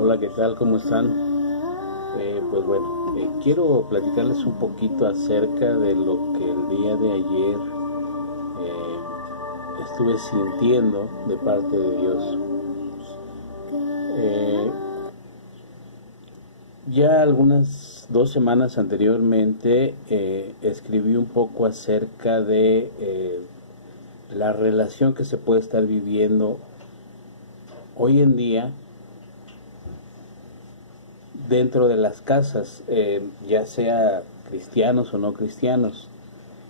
Hola, ¿qué tal? ¿Cómo están? Pues bueno, quiero platicarles un poquito acerca de lo que el día de ayer eh, estuve sintiendo de parte de Dios. Eh, ya algunas 2 semanas anteriormente escribí un poco acerca de la relación que se puede estar viviendo hoy en día dentro de las casas, ya sea cristianos o no cristianos.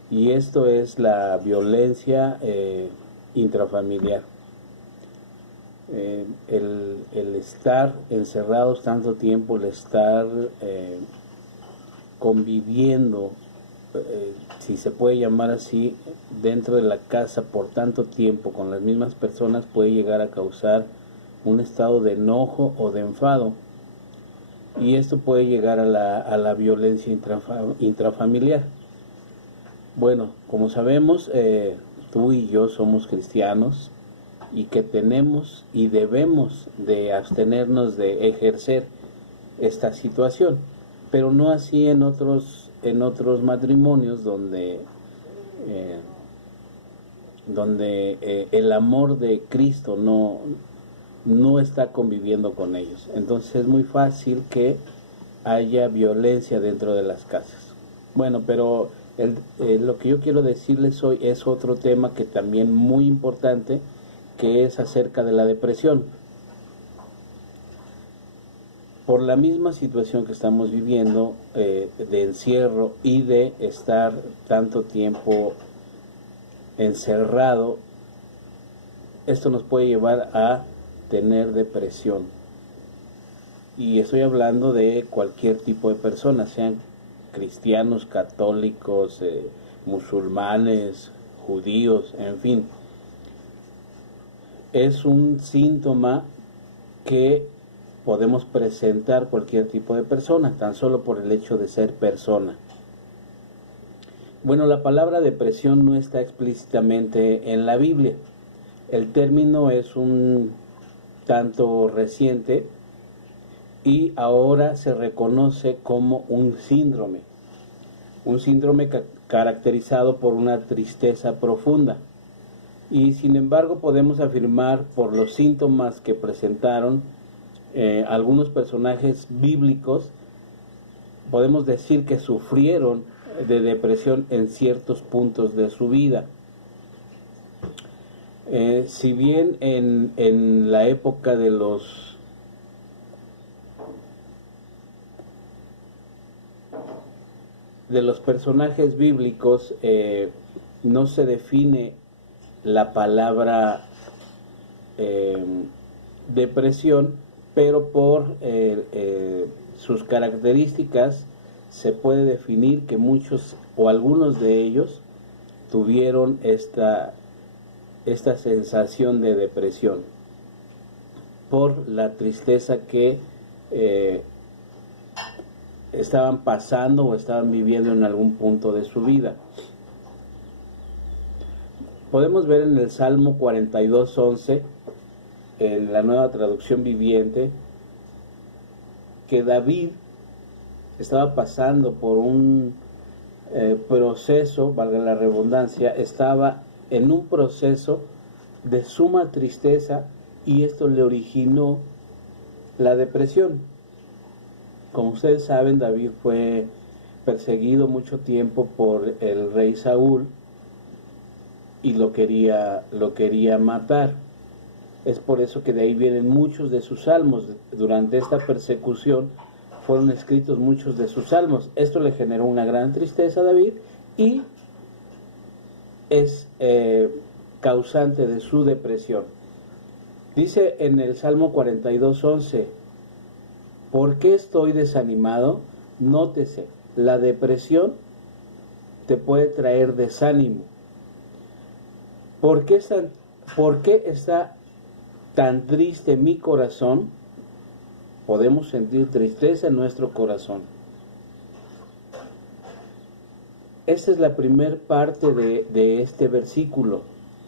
Y esto es la violencia intrafamiliar. El estar encerrados tanto tiempo, el estar conviviendo, si se puede llamar así, dentro de la casa por tanto tiempo con las mismas personas, puede llegar a causar un estado de enojo o de enfado. Y esto puede llegar a la violencia intrafamiliar. Bueno, como sabemos, tú y yo somos cristianos y que tenemos y debemos de abstenernos de ejercer esta situación, pero no así en otros matrimonios eh, donde el amor de Cristo no está conviviendo con ellos. Entonces es muy fácil que haya violencia dentro de las casas. Bueno, pero lo que yo quiero decirles hoy es otro tema que también muy importante, que es acerca de la depresión. Por la misma situación que estamos viviendo, de encierro y de estar tanto tiempo encerrado, esto nos puede llevar a tener depresión. Y estoy hablando de cualquier tipo de personas, sean cristianos, católicos, musulmanes, judíos, en fin. Es un síntoma que podemos presentar cualquier tipo de persona, tan solo por el hecho de ser persona. Bueno, la palabra depresión no está explícitamente en la Biblia. El término es un tanto reciente y ahora se reconoce como un síndrome caracterizado por una tristeza profunda. Y sin embargo podemos afirmar por los síntomas que presentaron algunos personajes bíblicos, podemos decir que sufrieron de depresión en ciertos puntos de su vida. Si bien en la época de los personajes bíblicos no se define la palabra depresión, pero por sus características se puede definir que muchos o algunos de ellos tuvieron esta sensación de depresión por la tristeza que estaban pasando o estaban viviendo en algún punto de su vida. Podemos ver en el Salmo 42:11, en la Nueva Traducción Viviente, que David estaba pasando por un proceso, valga la redundancia, estaba en un proceso de suma tristeza y esto le originó la depresión. Como ustedes saben, David fue perseguido mucho tiempo por el rey Saúl y lo quería matar. Es por eso que de ahí vienen muchos de sus salmos. Durante esta persecución fueron escritos muchos de sus salmos. Esto le generó una gran tristeza a David y es causante de su depresión. Dice en el Salmo 42:11, ¿por qué estoy desanimado? Nótese, la depresión te puede traer desánimo. ¿Por qué está tan triste mi corazón? Podemos sentir tristeza en nuestro corazón. Esta es la primera parte de este versículo.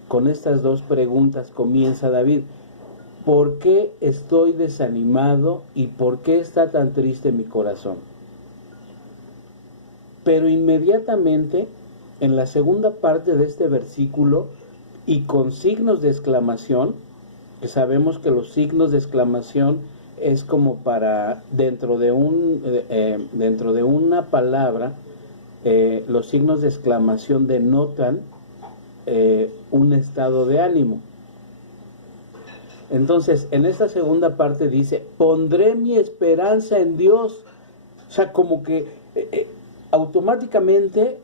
Con estas dos preguntas comienza David. ¿por qué estoy desanimado y por qué está tan triste mi corazón? Pero inmediatamente, en la segunda parte de este versículo, y con signos de exclamación, que sabemos que los signos de exclamación es como para, dentro de una palabra, los signos de exclamación denotan un estado de ánimo. Entonces, en esta segunda parte dice, pondré mi esperanza en Dios. O sea, como que automáticamente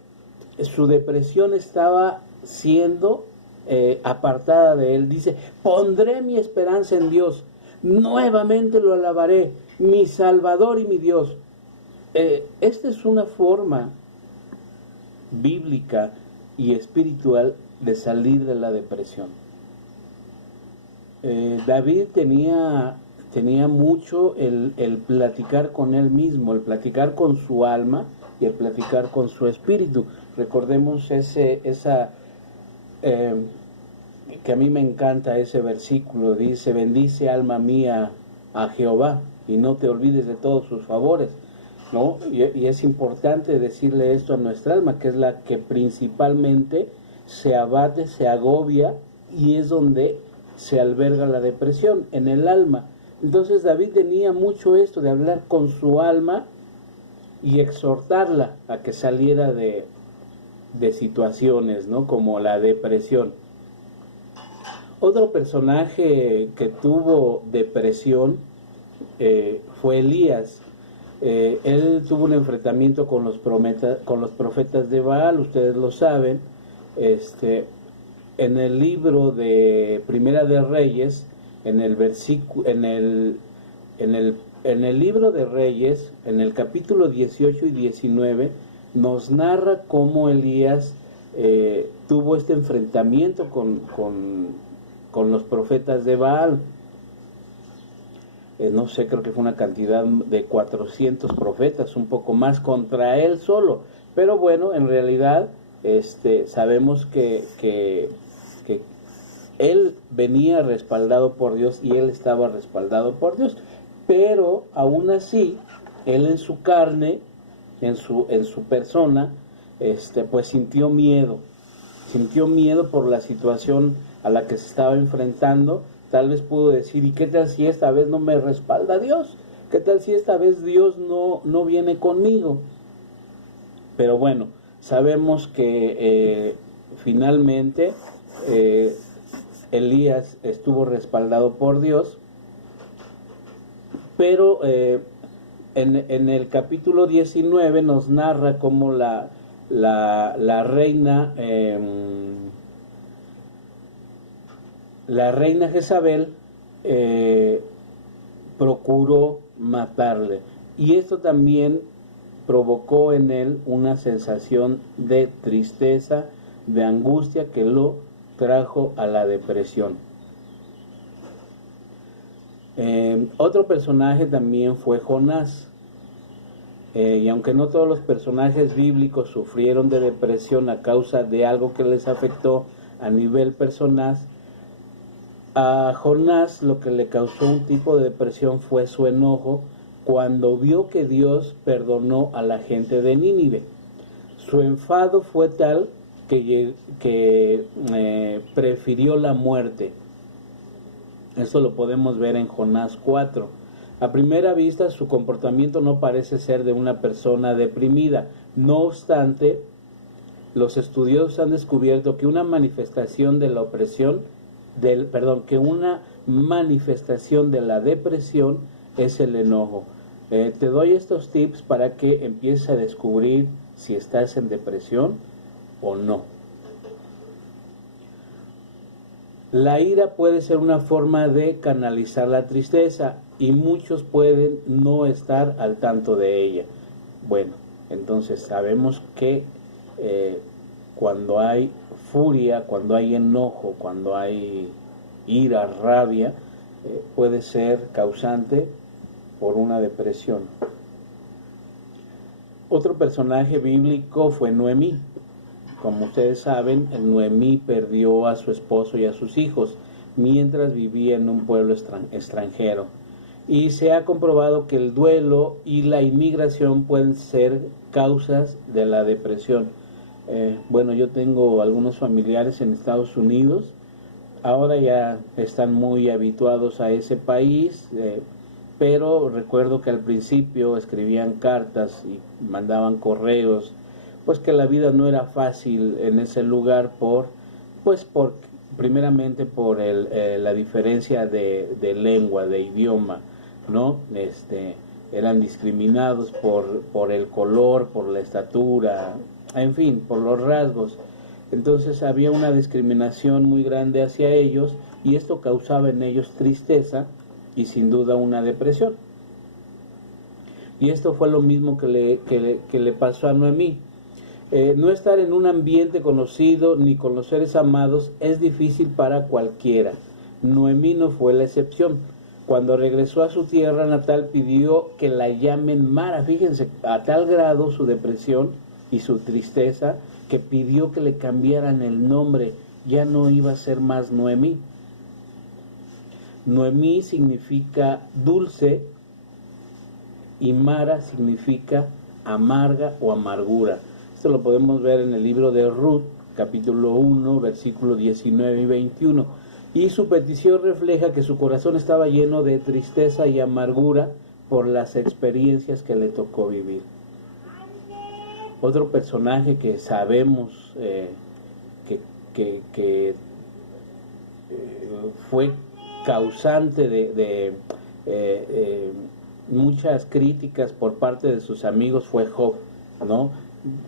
su depresión estaba siendo apartada de él. Dice, pondré mi esperanza en Dios, nuevamente lo alabaré, mi Salvador y mi Dios. Esta es una forma bíblica y espiritual de salir de la depresión. David tenía mucho el platicar con él mismo, el platicar con su alma y el platicar con su espíritu. Recordemos que a mí me encanta ese versículo, dice, bendice alma mía a Jehová y no te olvides de todos sus favores, ¿no? Y es importante decirle esto a nuestra alma, que es la que principalmente se abate, se agobia, y es donde se alberga la depresión, en el alma. Entonces David tenía mucho esto de hablar con su alma y exhortarla a que saliera de situaciones, ¿no?, como la depresión. Otro personaje que tuvo depresión fue Elías. Él tuvo un enfrentamiento con los profetas de Baal, ustedes lo saben. En el libro de Primera de Reyes, en el libro de Reyes, en el capítulo 18 y 19, nos narra cómo Elías tuvo este enfrentamiento con los profetas de Baal. No sé, creo que fue una cantidad de 400 profetas, un poco más, contra él solo. Pero bueno, en realidad sabemos que él venía respaldado por Dios y él estaba respaldado por Dios. Pero aún así, él en su carne, en su persona, pues sintió miedo por la situación a la que se estaba enfrentando. Tal vez pudo decir, ¿y qué tal si esta vez no me respalda Dios? ¿Qué tal si esta vez Dios no viene conmigo? Pero bueno, sabemos que finalmente Elías estuvo respaldado por Dios, pero en el capítulo 19 nos narra cómo la reina Jezabel procuró matarle, y esto también provocó en él una sensación de tristeza, de angustia, que lo trajo a la depresión. Otro personaje también fue Jonás. Y aunque no todos los personajes bíblicos sufrieron de depresión a causa de algo que les afectó a nivel personal, a Jonás lo que le causó un tipo de depresión fue su enojo cuando vio que Dios perdonó a la gente de Nínive. Su enfado fue tal que prefirió la muerte. Eso lo podemos ver en Jonás 4. A primera vista, su comportamiento no parece ser de una persona deprimida. No obstante, los estudiosos han descubierto que una manifestación de la depresión es el enojo. Te doy estos tips para que empieces a descubrir si estás en depresión o no. La ira puede ser una forma de canalizar la tristeza y muchos pueden no estar al tanto de ella. Bueno, entonces sabemos que cuando hay furia, cuando hay enojo, cuando hay ira, rabia, puede ser causante por una depresión. Otro personaje bíblico fue Noemí. Como ustedes saben, Noemí perdió a su esposo y a sus hijos, mientras vivía en un pueblo extranjero. Y se ha comprobado que el duelo y la inmigración pueden ser causas de la depresión. Bueno, yo tengo algunos familiares en Estados Unidos, ahora ya están muy habituados a ese país, pero recuerdo que al principio escribían cartas y mandaban correos, pues que la vida no era fácil en ese lugar primeramente por la diferencia de lengua, de idioma, ¿no? Eran discriminados por el color, por la estatura, en fin, por los rasgos. Entonces había una discriminación muy grande hacia ellos y esto causaba en ellos tristeza y sin duda una depresión. Y esto fue lo mismo que le pasó a Noemí. No estar en un ambiente conocido ni con los seres amados es difícil para cualquiera. Noemí no fue la excepción. Cuando regresó a su tierra natal pidió que la llamen Mara. Fíjense, a tal grado su depresión y su tristeza que pidió que le cambiaran el nombre. Ya no iba a ser más Noemí. Noemí significa dulce y Mara significa amarga o amargura. Esto lo podemos ver en el libro de Ruth, capítulo 1, versículos 19 y 21. Y su petición refleja que su corazón estaba lleno de tristeza y amargura por las experiencias que le tocó vivir. Otro personaje que sabemos que fue causante de muchas críticas por parte de sus amigos fue Job, ¿no?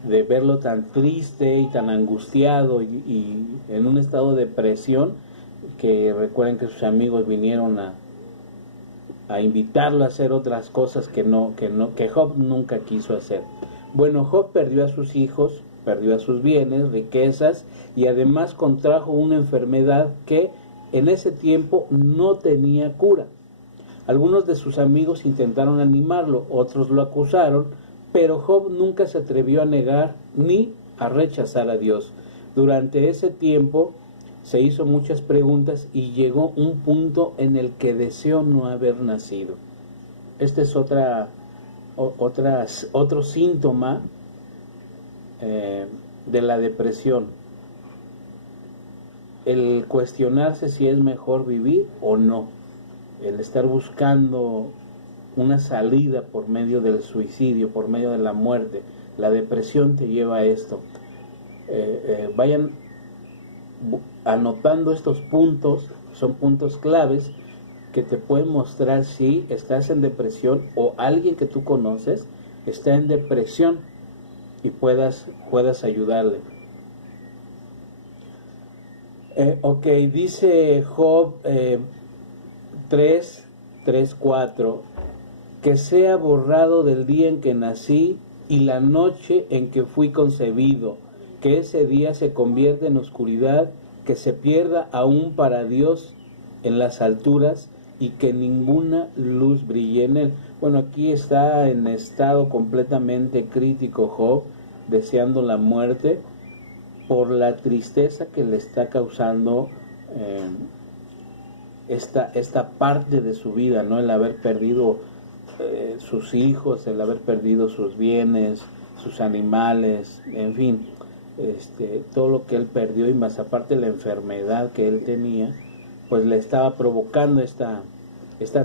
De verlo tan triste y tan angustiado y en un estado de depresión, que recuerden que sus amigos vinieron a invitarlo a hacer otras cosas que Job nunca quiso hacer. Bueno, Job perdió a sus hijos, perdió a sus bienes, riquezas y además contrajo una enfermedad que en ese tiempo no tenía cura. Algunos de sus amigos intentaron animarlo, otros lo acusaron, pero Job nunca se atrevió a negar ni a rechazar a Dios. Durante ese tiempo se hizo muchas preguntas y llegó un punto en el que deseó no haber nacido. Este es otro síntoma de la depresión. El cuestionarse si es mejor vivir o no. El estar buscando una salida por medio del suicidio, por medio de la muerte. La depresión te lleva a esto. Vayan anotando estos puntos, son puntos claves que te pueden mostrar si estás en depresión o alguien que tú conoces está en depresión y puedas ayudarle. Dice Job 4, que sea borrado del día en que nací y la noche en que fui concebido, que ese día se convierta en oscuridad, que se pierda aún para Dios en las alturas y que ninguna luz brille en él. Bueno, aquí está en estado completamente crítico Job, deseando la muerte por la tristeza que le está causando esta parte de su vida, ¿no? El haber perdido sus hijos, el haber perdido sus bienes, sus animales, en fin, todo lo que él perdió y más aparte la enfermedad que él tenía, pues le estaba provocando esta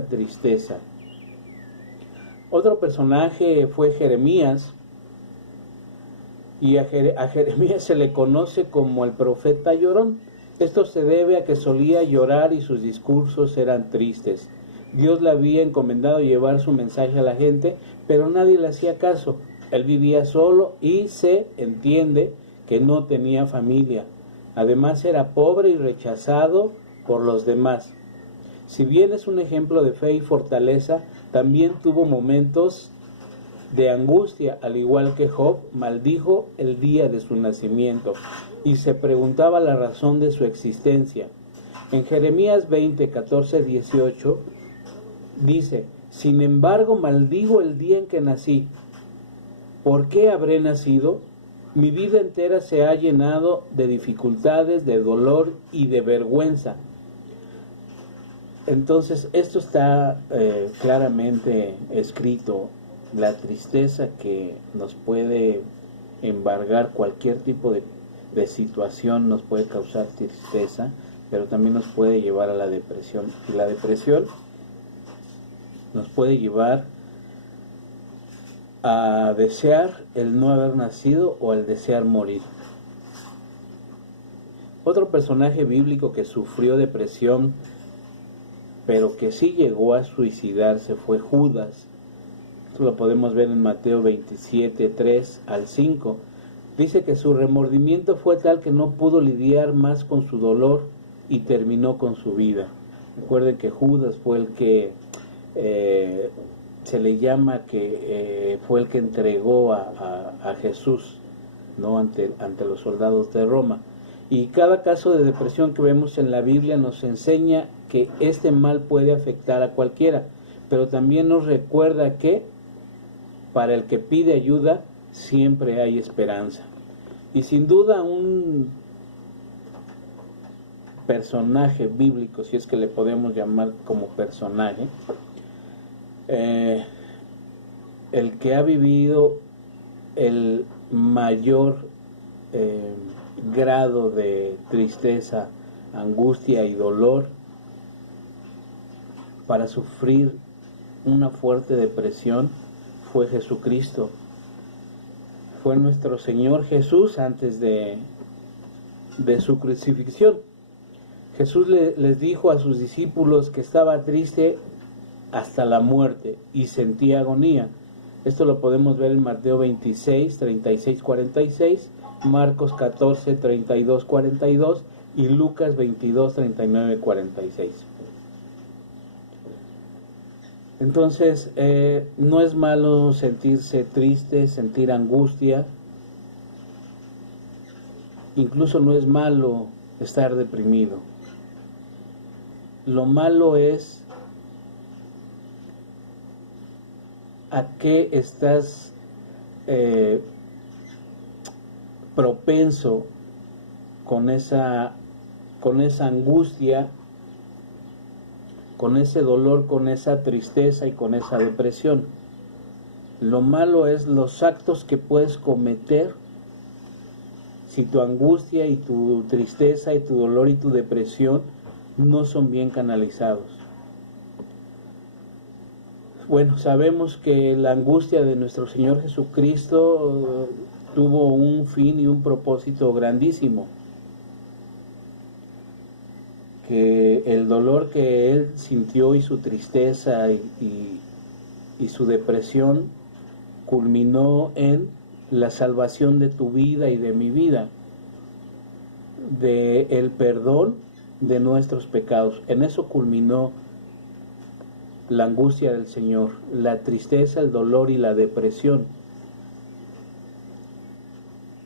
tristeza. Otro personaje fue Jeremías, y a Jeremías se le conoce como el profeta llorón. Esto se debe a que solía llorar y sus discursos eran tristes. Dios le había encomendado llevar su mensaje a la gente, pero nadie le hacía caso. Él vivía solo y se entiende que no tenía familia. Además era pobre y rechazado por los demás. Si bien es un ejemplo de fe y fortaleza, también tuvo momentos de angustia, al igual que Job. Maldijo el día de su nacimiento y se preguntaba la razón de su existencia. En Jeremías 20, 14, 18 dice: sin embargo maldigo el día en que nací. ¿Por qué habré nacido? Mi vida entera se ha llenado de dificultades, de dolor y de vergüenza. Entonces, esto está claramente escrito. La tristeza que nos puede embargar cualquier tipo de situación nos puede causar tristeza, pero también nos puede llevar a la depresión. Y la depresión nos puede llevar a desear el no haber nacido o el desear morir. Otro personaje bíblico que sufrió depresión, pero que sí llegó a suicidarse, fue Judas. Esto lo podemos ver en Mateo 27, 3 al 5. Dice que su remordimiento fue tal que no pudo lidiar más con su dolor y terminó con su vida. Recuerden que Judas fue el que se le llama que fue el que entregó a Jesús, ¿no? ante los soldados de Roma. Y cada caso de depresión que vemos en la Biblia nos enseña que este mal puede afectar a cualquiera, pero también nos recuerda que para el que pide ayuda siempre hay esperanza. Y sin duda un personaje bíblico, si es que le podemos llamar como personaje, el que ha vivido el mayor grado de tristeza, angustia y dolor para sufrir una fuerte depresión fue Jesucristo. Fue nuestro Señor Jesús antes de su crucifixión. Jesús les dijo a sus discípulos que estaba triste hasta la muerte y sentía agonía. Esto lo podemos ver en Mateo 26, 36, 46, Marcos 14, 32, 42 y Lucas 22, 39, 46. Entonces, no es malo sentirse triste, sentir angustia. Incluso no es malo estar deprimido. Lo malo es a qué estás propenso con esa angustia, con ese dolor, con esa tristeza y con esa depresión. Lo malo es los actos que puedes cometer si tu angustia y tu tristeza y tu dolor y tu depresión no son bien canalizados. Bueno, sabemos que la angustia de nuestro Señor Jesucristo tuvo un fin y un propósito grandísimo. Que el dolor que Él sintió y su tristeza y su depresión culminó en la salvación de tu vida y de mi vida, de el perdón de nuestros pecados. En eso culminó la angustia del Señor, la tristeza, el dolor y la depresión.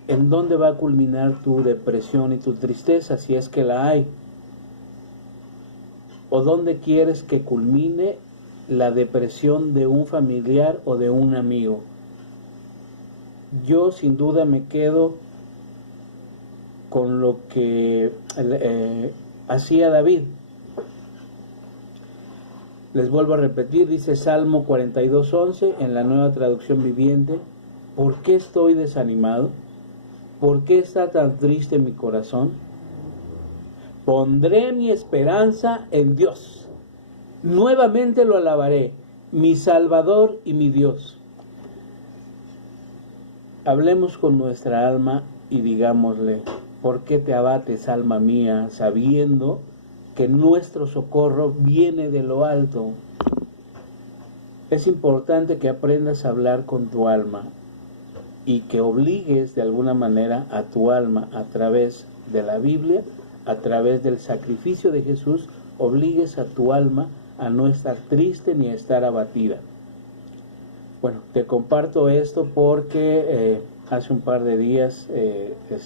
¿En dónde va a culminar tu depresión y tu tristeza, si es que la hay? ¿O dónde quieres que culmine la depresión de un familiar o de un amigo? Yo sin duda me quedo con lo que hacía David. Les vuelvo a repetir, dice Salmo 42:11 en la Nueva Traducción Viviente: ¿por qué estoy desanimado? ¿Por qué está tan triste mi corazón? Pondré mi esperanza en Dios. Nuevamente lo alabaré, mi Salvador y mi Dios. Hablemos con nuestra alma y digámosle: ¿por qué te abates, alma mía, sabiendo que nuestro socorro viene de lo alto? Es importante que aprendas a hablar con tu alma y que obligues de alguna manera a tu alma a través de la Biblia, a través del sacrificio de Jesús, obligues a tu alma a no estar triste ni a estar abatida. Bueno, te comparto esto porque hace un par de días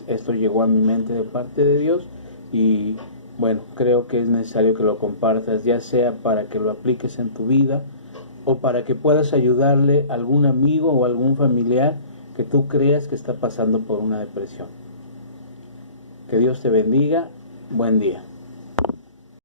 esto llegó a mi mente de parte de Dios y bueno, creo que es necesario que lo compartas, ya sea para que lo apliques en tu vida o para que puedas ayudarle a algún amigo o algún familiar que tú creas que está pasando por una depresión. Que Dios te bendiga. Buen día.